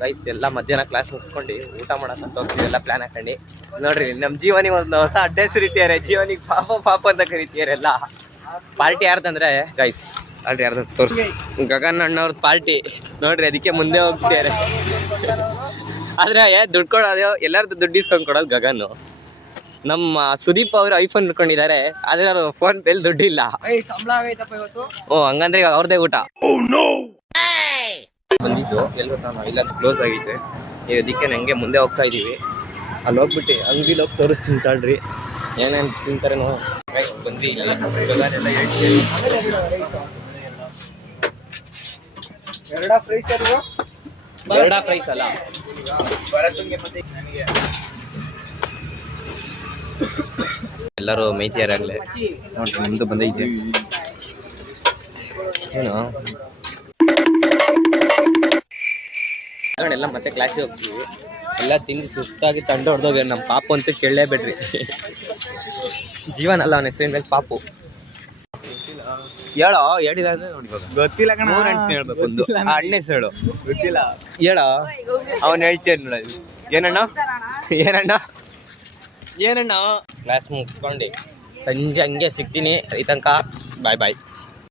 Guys ಎಲ್ಲ ಮಧ್ಯಾಹ್ನ class ಮುಗಿಸ್ಕೊಂಡು ಊಟ ಮಾಡಕ್ಕಂತ ಹೋಗ್ತೀವಿ ಎಲ್ಲ ಪ್ಲಾನ್ ಹಾಕೊಂಡು. ನೋಡ್ರಿ ನಮ್ಮ ಜೀವನಿಗೆ ಒಂದು ಹೊಸ ಅಡ್ಡ ಹೆಸರು ಇಟ್ಟಿದ್ದಾರೆ. ಜೀವನಿಗೆ ಪಾಪ ಅಂತ ಕರಿತಿದ್ದಾರೆ ಎಲ್ಲ. ಪಾರ್ಟಿ ಯಾರ್ದಂದ್ರೆ ಗೈಸ್ ಪಾರ್ಟಿ ಯಾರ್ದು ತೋರಿಸಿ ಗಗನ್ ಅಣ್ಣವ್ರದ್ದು ಪಾರ್ಟಿ ನೋಡ್ರಿ. ಅದಕ್ಕೆ ಮುಂದೆ ಹೋಗ್ತಿದ್ದಾರೆ. ಆದ್ರೆ ದುಡ್ಡು ಕೊಡೋದು ಎಲ್ಲರದ್ದು ದುಡ್ಡು ಇಸ್ಕೊಂಡು ಕೊಡೋದು ಗಗನ್. ನಮ್ಮ ಸುದೀಪ್ ಅವರು ಐಫೋನ್ ಇಟ್ಕೊಂಡಿದ್ದಾರೆ, ಆದ್ರೆ ಅವರು ಫೋನ್ ಪೇಲ್ ದುಡ್ಡಿಲ್ಲ. ಓ ಹಂಗಂದ್ರೆ ಈಗ ಅವ್ರದೇ ಊಟ ಬಂದಿದ್ದು. ಎಲ್ಲರೂ ನಾನು ಇಲ್ಲಂತ ಕ್ಲೋಸ್ ಆಗೈತೆ, ಅದಕ್ಕೆ ನಂಗೆ ಮುಂದೆ ಹೋಗ್ತಾ ಇದೀವಿ. ಅಲ್ಲಿ ಹೋಗ್ಬಿಟ್ಟು ಅಂಗಡಿಲಿ ಹೋಗಿ ತೋರಿಸ್ತೀನಿ ತಾಳ್ರಿ ಏನೇನು ತಿಂತಾರೇನೋ. ಬಂದ್ರಿ ಎರಡಾ ಪ್ರೈಸ್ ಅಲ್ಲ, ಎಲ್ಲರೂ ಮೇಯ್ತಿಯಾರಾಗಲೇ ನೋಡ್ರಿ. ನಿಮ್ದು ಬಂದೈತೆ ಏನು ಎಲ್ಲ ಮತ್ತೆ ಕ್ಲಾಸಿಗೆ ಹೋಗ್ತೀವಿ. ಎಲ್ಲ ತಿಂದು ಸುಸ್ತಾಗಿ ತಂಡ ಹೊಡೆದೋಗಿ ನಮ್ಮ ಪಾಪು ಅಂತೂ ಕೇಳಲೇಬೇಡ್ರಿ. ಜೀವನ ಅಲ್ಲ ಅವನ ಹೆಸರಿನ ಪಾಪು. ಹೇಳೋ ಹೇಳಿಲ್ಲ ಅಂದ್ರೆ ನೋಡಿ ಗೊತ್ತಿಲ್ಲ ಕಣ. ಹೇಳ್ಬೇಕು ಒಂದು ಅಣ್ಣ ಹೆಸರು ಹೇಳು. ಗೊತ್ತಿಲ್ಲ ಹೇಳೋ, ಅವನು ಹೇಳ್ತೇನೆ ನೋಡ. ಏನಣ್ಣ ಏನಣ್ಣ ಏನಣ್ಣ. ಕ್ಲಾಸ್ ಮುಗಿಸ್ಕೊಂಡು ಸಂಜೆ ಹಂಗೆ ಸಿಗ್ತೀನಿ. ಈ ತನಕ ಬಾಯ್ ಬಾಯ್.